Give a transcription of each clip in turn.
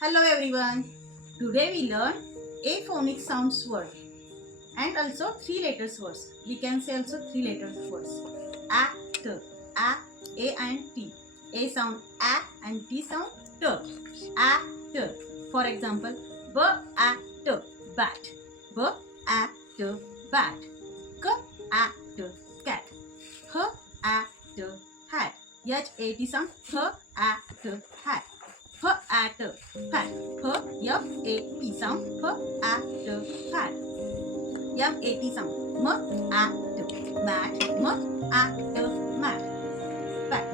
Hello everyone. Today we learn a phonic sounds word and also three letters words. We can say also three letters words. Act, a and t. A sound a and t sound t. Act. For example, b act bat. B act bat. K act cat. H act hat. H a t sound h act hat. F at hat. F a t sound. F at hat. M a t sound. M at mat. M at mat. Bat.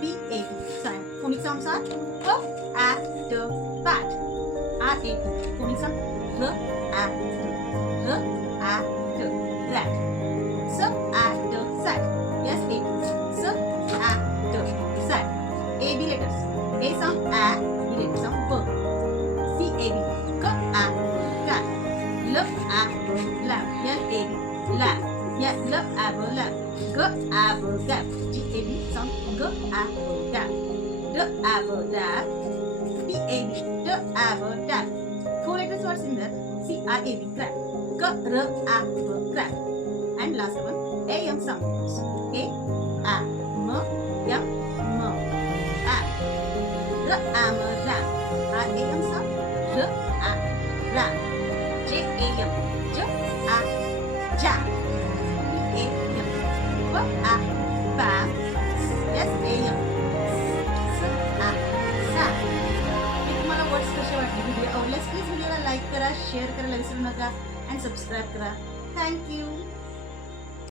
P a t sound. Phonic sounds are F at bat. R a t phonic sound. R at rat. S at sat. S a t s at sat. A b letters. A sound a, B letter sound b. C a b k a cat. L a lamp. L a b lamp. L a b lamp. G a b gap. G a b sound g a b gap. D a b dab. T a b d a b dab. Four letters words in there. C r a b crab. K r a b crab. And last one a m sound words. A m m am ram. R a m sound. R a ram. J a m j a jam. B a m b a bam. S a m s a sam. मी तुम्हाला words कसे वाटले video आवडल्यास please व्हिडिओला like करा, share करायला विसरू नका आणि सबस्क्राईब करा. थँक्यू.